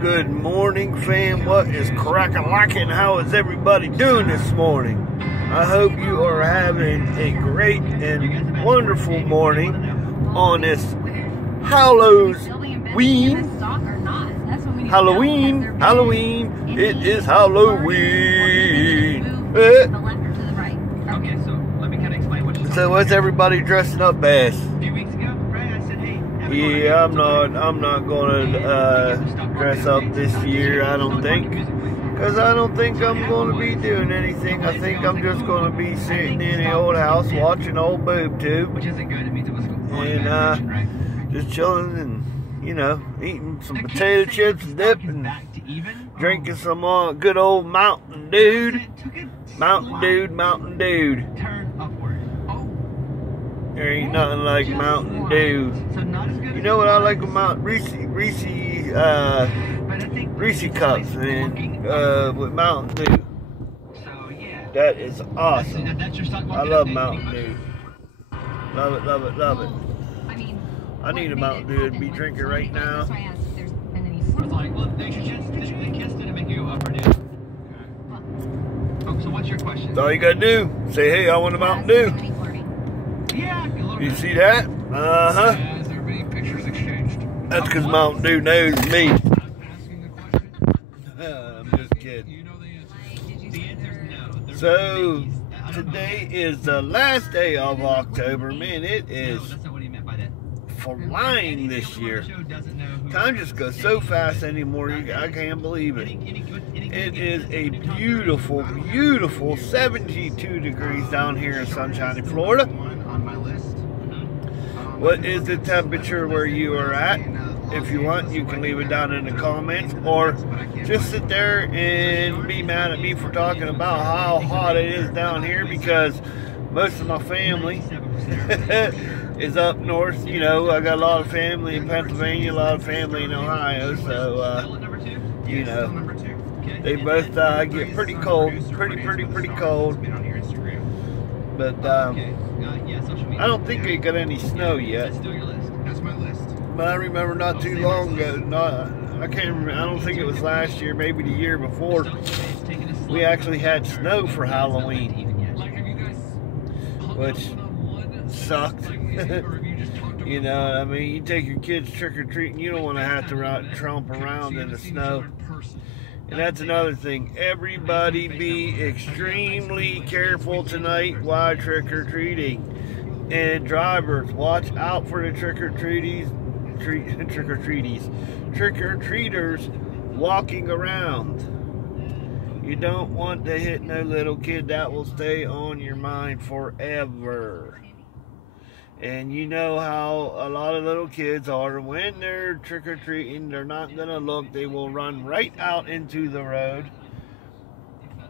Good morning, fam. What is crack-a-lackin'? How is everybody doing this morning? I hope you are having a great and wonderful morning on this Halloween. Halloween. It is Halloween. So what's everybody dressing up as? Yeah, I'm not gonna dress up this year, I don't think, because I don't think I'm gonna be doing anything. I think I'm just gonna be sitting in the old house watching old boob tube and just chilling and, you know, eating some potato chips and dip and drinking some good old Mountain Dew. Mountain Dew. There ain't nothing like Mountain Dew. You know what I like about Reese cups, man, with Mountain Dew. That is awesome. I love Mountain Dew. Love it, love it, love it. I need a Mountain Dew to be drinking right now. So what's your question? That's all you gotta do. Say, hey, I want a Mountain Dew. You see that? Uh-huh. Has there been pictures exchanged? That's because Mountain Dew knows me. I'm just kidding. So, today is the last day of October. Man, it is flying this year. Time just goes so fast anymore, I can't believe it. It is a beautiful, beautiful 72 degrees down here in sunshiny Florida. What is the temperature where you are at? If you want, you can leave it down in the comments, or just sit there and be mad at me for talking about how hot it is down here, because most of my family is up north. You know, I got a lot of family in Pennsylvania, a lot of family in Ohio, so you know, they both get pretty cold, pretty cold. But I don't think they got any snow yet. But I remember not too long ago, I can't remember, I don't think it was last year, maybe the year before, we actually had snow for Halloween, which sucked. You know, I mean, you take your kids trick-or-treating, you don't want to have to tromp around in the snow. And that's another thing. Everybody be extremely careful tonight while trick-or-treating. And drivers, watch out for the trick-or-treaters walking around. You don't want to hit no little kid. That will stay on your mind forever. And you know how a lot of little kids are. When they're trick-or-treating, they're not going to look. They will run right out into the road.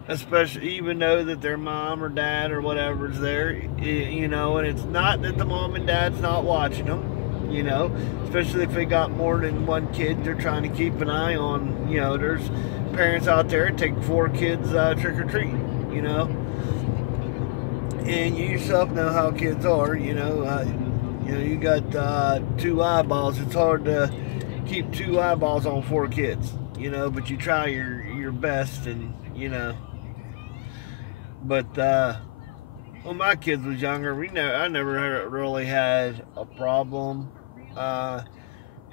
Especially, even though that their mom or dad or whatever's there, you know, and it's not that the mom and dad's not watching them, you know, especially if they got more than one kid, they're trying to keep an eye on, you know, there's parents out there that take 4 kids trick-or-treating, you know, and you yourself know how kids are, you know, you got 2 eyeballs. It's hard to keep 2 eyeballs on 4 kids, you know, but you try your best, and, you know. But when my kids was younger, I never really had a problem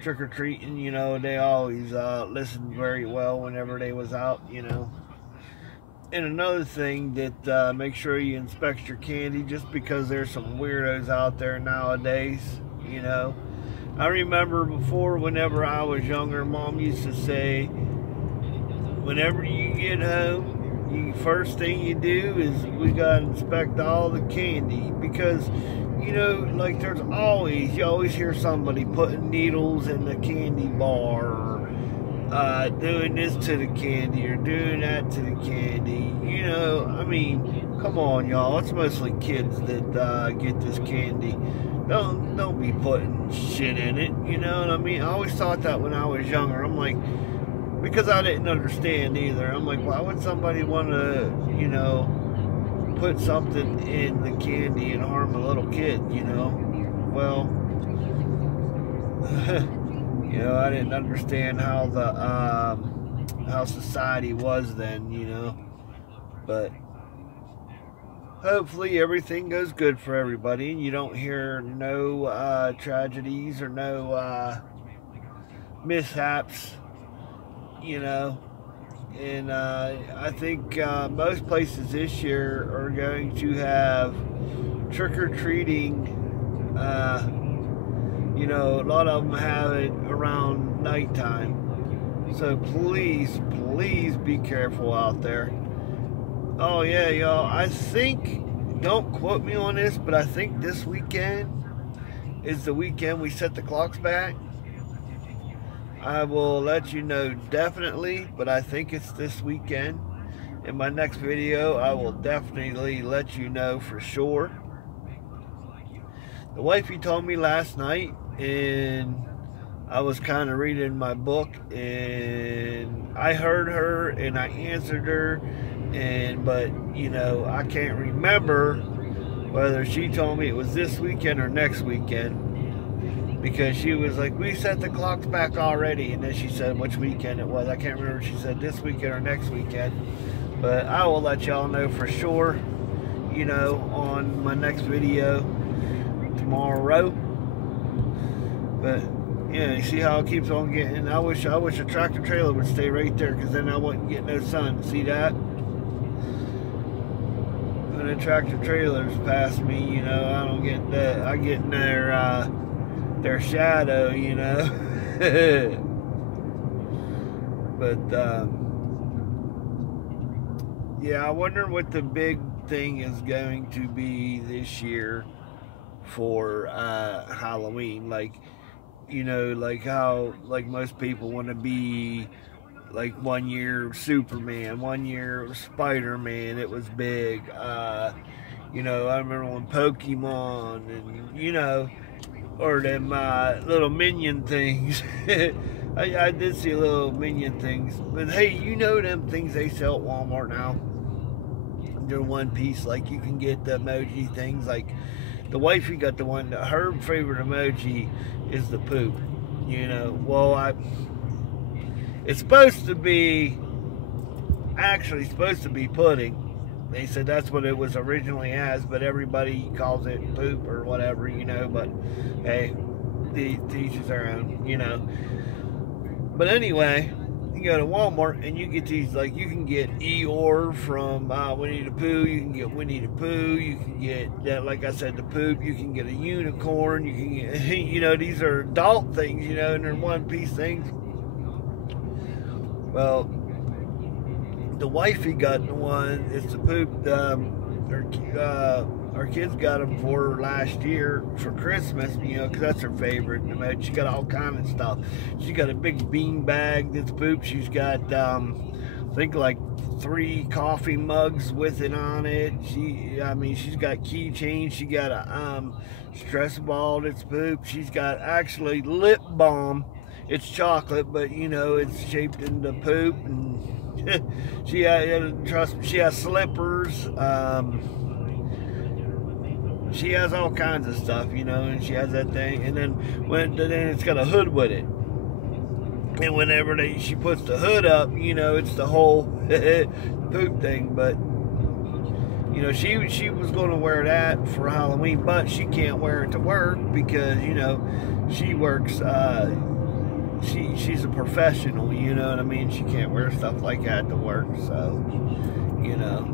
trick-or-treating. You know, they always listened very well whenever they was out, you know. And another thing that make sure you inspect your candy, just because there's some weirdos out there nowadays, you know. I remember before, whenever I was younger, Mom used to say, whenever you get home, first thing you do is we gotta inspect all the candy, because, you know, like you always hear somebody putting needles in the candy bar, or doing this to the candy or doing that to the candy. You know, I mean, come on, y'all. It's mostly kids that get this candy. Don't be putting shit in it. You know what I mean? I always thought that when I was younger. I'm like, because I didn't understand either. I'm like, why would somebody want to, you know, put something in the candy and harm a little kid, you know? Well, You know, I didn't understand how the how society was then, you know. But hopefully everything goes good for everybody and you don't hear no tragedies or no mishaps, you know. And I think most places this year are going to have trick-or-treating. You know, a lot of them have it around nighttime. So please, please be careful out there. Oh yeah, y'all, I think, don't quote me on this, but I think this weekend is the weekend we set the clocks back. I will let you know definitely, but I think it's this weekend. In my next video, I will definitely let you know for sure. The wifey told me last night, and I was kind of reading my book, and I heard her and I answered her, but you know, I can't remember whether she told me it was this weekend or next weekend, because she was like, we set the clocks back already, and then she said which weekend it was. I can't remember if she said this weekend or next weekend, but I will let y'all know for sure, you know, on my next video tomorrow. But yeah, you see how it keeps on getting. I wish a tractor trailer would stay right there, because then I wouldn't get no sun. See that? When the tractor trailers pass me, you know, I don't get that. I get in their shadow, you know. But yeah, I wonder what the big thing is going to be this year for Halloween. Like, you know, like how, like, most people want to be, like, one year Superman, one year Spider-Man, it was big. You know, I remember when Pokemon, and, you know, or them little minion things. I did see little minion things. But hey, you know them things they sell at Walmart now? They're one piece. Like, you can get the emoji things. Like, the wifey got the one, her favorite emoji is the poop. You know, well, it's supposed to be, actually supposed to be pudding. They said that's what it was originally as, but everybody calls it poop or whatever, you know. But hey, the teachers their own, you know. But anyway, you go to Walmart and you get these, like, you can get Eeyore from Winnie the Pooh, you can get Winnie the Pooh, you can get that, like I said, the poop, you can get a unicorn, you can get, you know, these are adult things, you know, and they're one piece things. Well, the wifey got the one, it's the poop, our kids got them for her last year for Christmas, you know, because that's her favorite. She got all kind of stuff. She got a big bean bag that's poop. She's got, I think, like 3 coffee mugs with it on it. She's got keychains. She got a stress ball that's poop. She's got actually lip balm. It's chocolate, but, you know, it's shaped into poop. And she has slippers. She has all kinds of stuff, you know, and she has that thing, and then it's got a hood with it. And whenever she puts the hood up, you know, it's the whole poop thing. But you know, she was going to wear that for Halloween, but she can't wear it to work because, you know, she works. She's a professional, you know what I mean. She can't wear stuff like that to work, so, you know.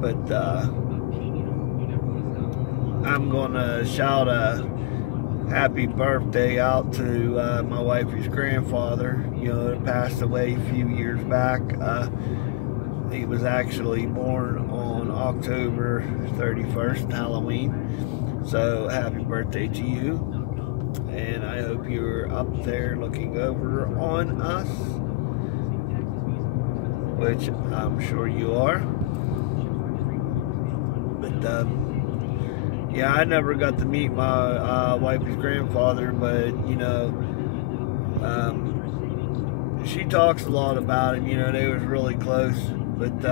But I'm gonna shout a happy birthday out to my wifey's grandfather, you know, that passed away a few years back. He was actually born on October 31st, Halloween. So happy birthday to you, and I hope you're up there looking over on us, which I'm sure you are. But yeah, I never got to meet my wife's grandfather, but, you know, she talks a lot about him, you know, they was really close. But,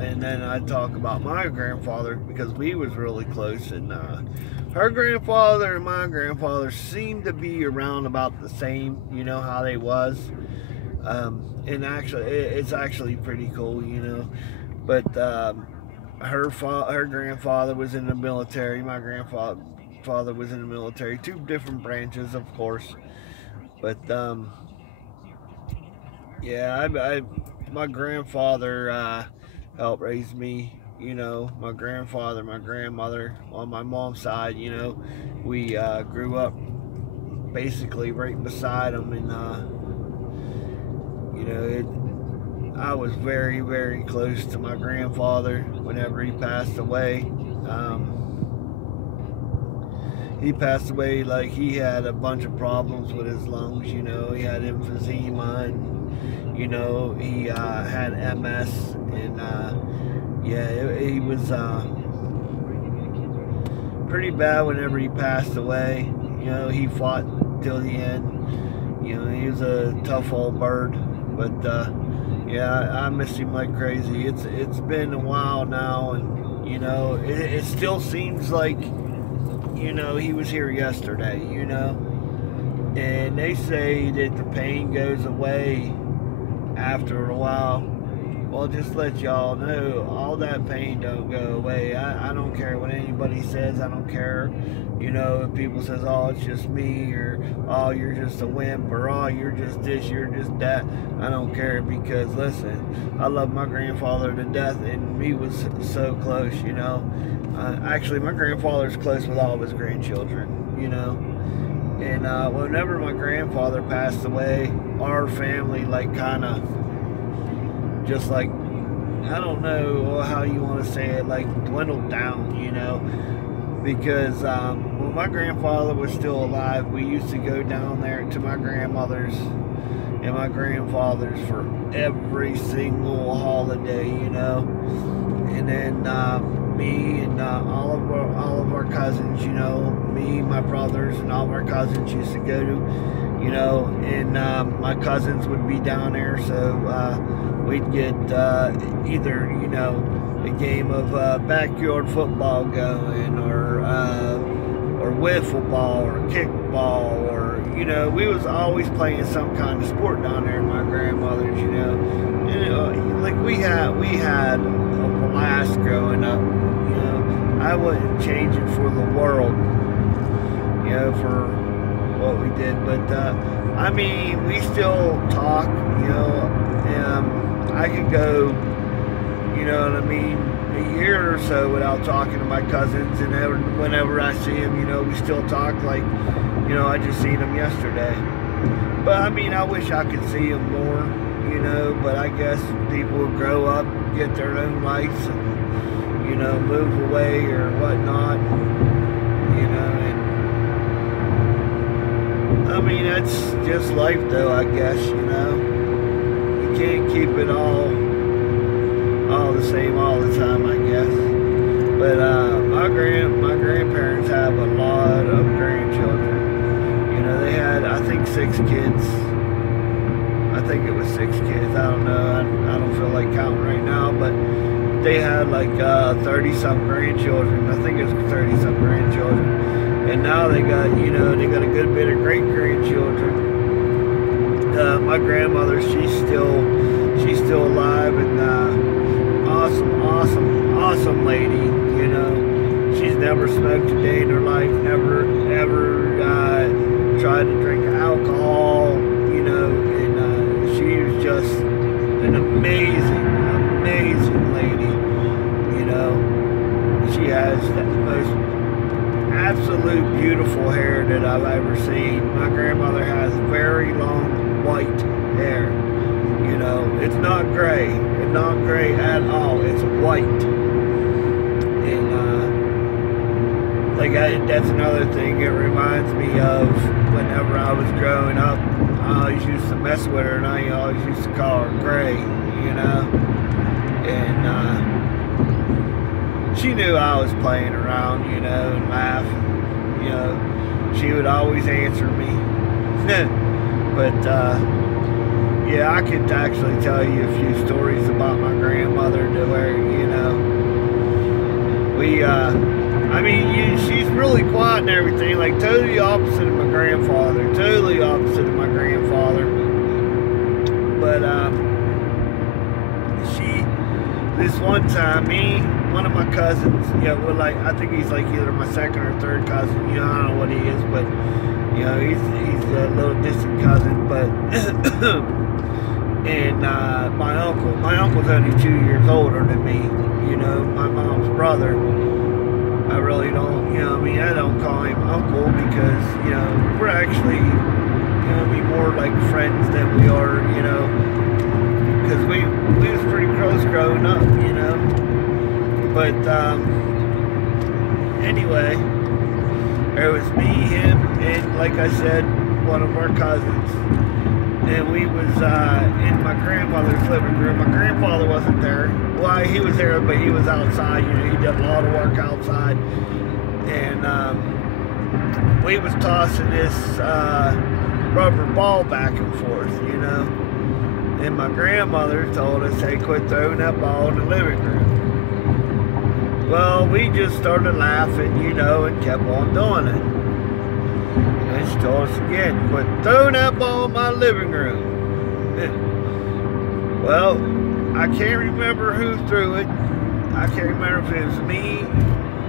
and then I talk about my grandfather because we was really close, and her grandfather and my grandfather seemed to be around about the same, you know, how they was. And actually, it's actually pretty cool, you know. But her grandfather was in the military. My grandfather was in the military. Two different branches, of course. But yeah, my grandfather helped raise me. You know, my grandfather, my grandmother on my mom's side. You know, we grew up basically right beside them, and you know, I was very, very close to my grandfather whenever he passed away. He passed away like he had a bunch of problems with his lungs. You know, he had emphysema, and you know, he had MS, and yeah, he was pretty bad whenever he passed away. You know, he fought till the end. You know, he was a tough old bird. But yeah, I miss him like crazy. It's been a while now, and you know, it still seems like, you know, he was here yesterday. You know, and they say that the pain goes away after a while. Well, just let y'all know, all that pain don't go away. I don't care what anybody says. I don't care, you know, if people says, oh, it's just me, or oh, you're just a wimp, or oh, you're just this, you're just that. I don't care, because listen, I love my grandfather to death, and we was so close, you know. Actually, my grandfather's close with all of his grandchildren, you know. And whenever my grandfather passed away, our family, like, kind of just like, I don't know how you want to say it, like dwindled down, you know, because when my grandfather was still alive, we used to go down there to my grandmother's and my grandfather's for every single holiday, you know. And then me and all of our cousins, you know, me, my brothers, and all of our cousins used to go to, you know, and my cousins would be down there, so we'd get either, you know, a game of backyard football going, or wiffle ball, or kickball, or, you know, we was always playing some kind of sport down there at my grandmother's, you know. And, like we had a blast growing up, you know. I wouldn't change it for the world, you know, for what we did. But I mean, we still talk, you know. I could go, you know what I mean, a year or so without talking to my cousins, and whenever I see them, you know, we still talk like, you know, I just seen them yesterday. But I mean, I wish I could see them more, you know, but I guess people grow up, get their own lives, and, you know, move away or whatnot, you know, and I mean, that's just life though, I guess, you know. Can't keep it all the same all the time, I guess. But my grandparents have a lot of grandchildren. You know, they had, I think, 6 kids. I think it was 6 kids. I don't know. I don't feel like counting right now, but they had like 30-some grandchildren. I think it was 30-some grandchildren. And now they got, you know, they got a good bit of great-grandchildren. My grandmother, she's still alive, and awesome lady, you know. She's never smoked a day in her life, never ever tried to drink alcohol, you know, and she was just an amazing lady, you know. She has the most absolute beautiful hair that I've ever seen. My grandmother has very long white hair, you know. It's not gray at all, it's white. And like that's another thing, it reminds me of whenever I was growing up. I always used to mess with her, and I always used to call her Gray, you know. And she knew I was playing around, you know, and laugh, you know. She would always answer me. But yeah, I could actually tell you a few stories about my grandmother to where, you know, I mean, she's really quiet and everything, like totally opposite of my grandfather, totally opposite of my grandfather. But this one time, one of my cousins, well, like, I think he's like either my second or third cousin, I don't know what he is, but he's a little distant cousin, but and my uncle's only 2 years older than me, my mom's brother. I really don't, I don't call him uncle because, we're actually, more like friends than we are, because we was pretty close growing up, but, anyway, it was me, him, and like I said, one of our cousins, and we was, in my grandmother's living room. My grandfather wasn't there. Well, he was there, but he was outside, he did a lot of work outside, and, we was tossing this, rubber ball back and forth, and my grandmother told us, hey, quit throwing that ball in the living room. Well, we just started laughing, and kept on doing it. And she told us again, quit throwing that ball in my living room. Well, I can't remember who threw it. I can't remember if it was me,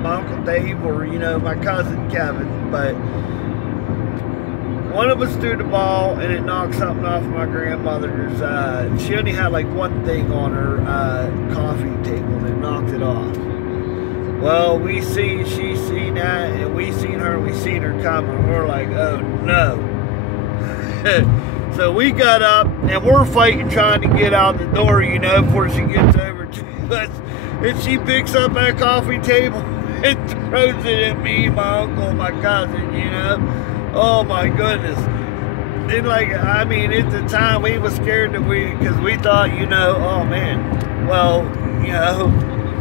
my Uncle Dave, or, my cousin Kevin, but one of us threw the ball and it knocked something off my grandmother's, she only had like one thing on her coffee table and it knocked it off. Well, she seen that, and we seen her coming. We're like, oh no. So we got up and we're fighting, trying to get out the door, before she gets over to us. And she picks up that coffee table and throws it at me, my uncle, my cousin, Oh my goodness. And like, at the time we was scared because we thought, oh man, well,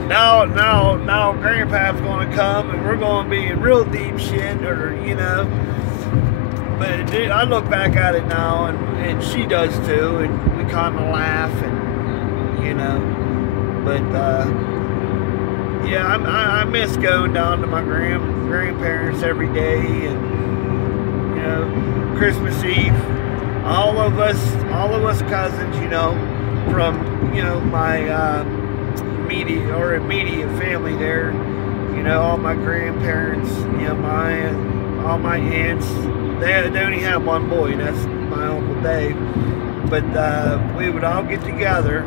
now Grandpa's gonna come and we're gonna be in real deep shit, or, but I look back at it now and she does too, and we kind of laugh and, but, yeah, I miss going down to my grandparents every day, and, Christmas Eve, all of us cousins, from, my, immediate family there, all my grandparents, all my aunts, they only have one boy, and that's my Uncle Dave, but we would all get together,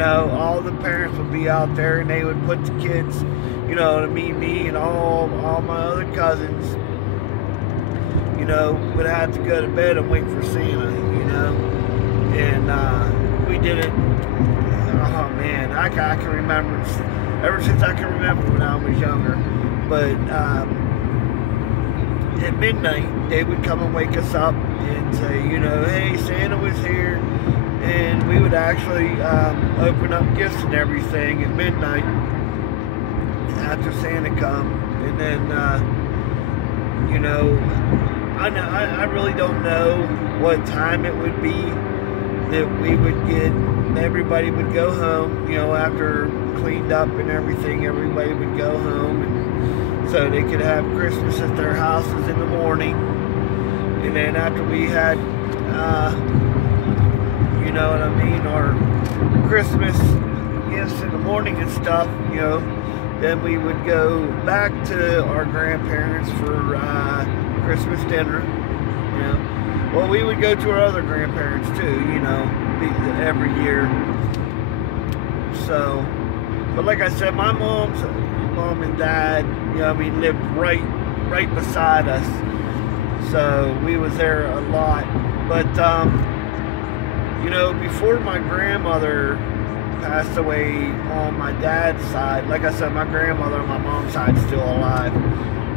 all the parents would be out there, and they would put the kids, to meet me and all my other cousins, would have to go to bed and wait for Santa, and we did it. Oh man, I can remember, ever since I can remember when I was younger. But at midnight, they would come and wake us up and say, hey, Santa was here. And we would actually open up gifts and everything at midnight after Santa come. And then, I really don't know what time it would be that we would get, everybody would go home, after cleaned up and everything, everybody would go home, and so they could have Christmas at their houses in the morning. And then after we had, our Christmas gifts in the morning and stuff, then we would go back to our grandparents for Christmas dinner, Well, we would go to our other grandparents too, every year. So, but like I said, my mom and dad, lived right beside us. So we was there a lot. But, before my grandmother passed away on my dad's side, like I said, my grandmother on my mom's side is still alive.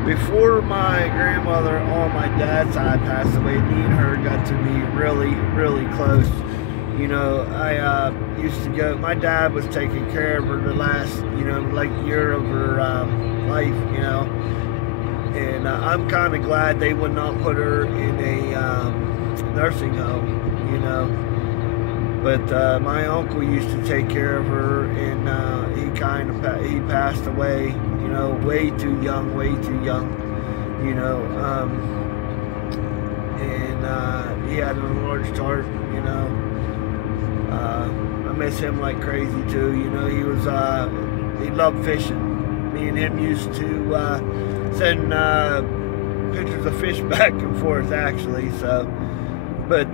Before my grandmother on my dad's side passed away, me and her got to be really, really close. I used to go, my dad was taking care of her the last, year of her life, and I'm kind of glad they would not put her in a nursing home, But my uncle used to take care of her, and he passed away, you know, way too young, you know, and he had an enlarged heart, you know. I miss him like crazy too, you know. He loved fishing. Me and him used to send pictures of fish back and forth, actually. So, but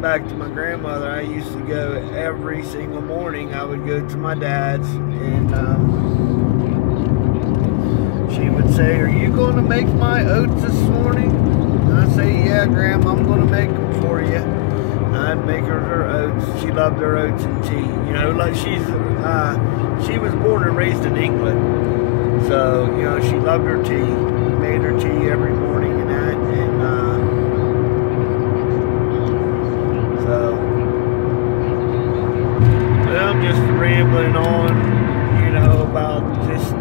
back to my grandmother, I used to go every single morning. I would go to my dad's, and she would say, "Are you going to make my oats this morning?" And I'd say, "Yeah, Grandma, I'm going to make them for you." And I'd make her oats. She loved her oats and tea. You know, like she was born and raised in England, so you know she loved her tea. Made her tea every morning and that, and so. But I'm just rambling on, you know, about just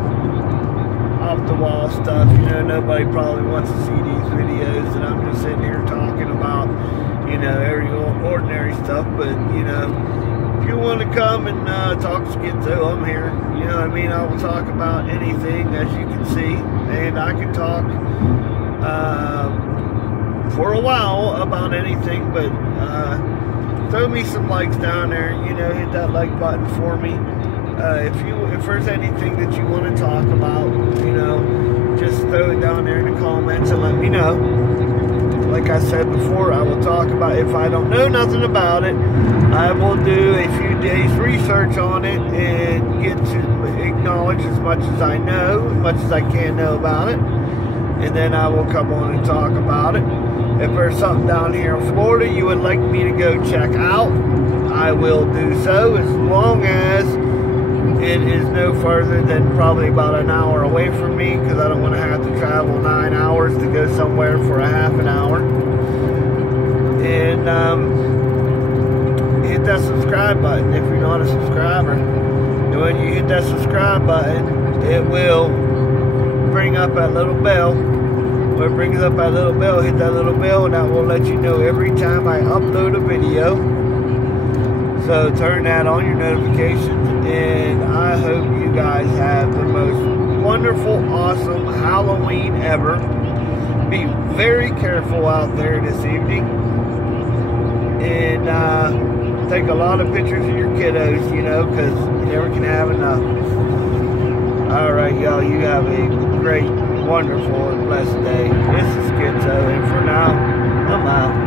off the wall stuff. You know, nobody probably wants to see these videos, and I'm just sitting here talking about, you know, every ordinary stuff. But you know, if you want to come and talk schizo, I'm here. You know what I mean? I will talk about anything, as you can see, and I can talk for a while about anything. But throw me some likes down there. You know, hit that like button for me. If there's anything that you want to talk about, you know, just throw it down there in the comments and let me know. Like I said before, I will talk about, if I don't know nothing about it, I will do a few days research on it and get to acknowledge as much as I know, as much as I can know about it, and then I will come on and talk about it. If there's something down here in Florida you would like me to go check out, I will do so, as long as it is no further than probably about an hour away from me, because I don't want to have to travel 9 hours to go somewhere for a half an hour. And hit that subscribe button if you're not a subscriber. And when you hit that subscribe button, it will bring up that little bell. When it brings up that little bell, hit that little bell, and that will let you know every time I upload a video. So turn that on, your notifications, and I hope you guys have the most wonderful, awesome Halloween ever. Be very careful out there this evening, and take a lot of pictures of your kiddos, you know, because you never can have enough. Alright, y'all, you have a great, wonderful, and blessed day. This is Schizo, and for now, I'm out.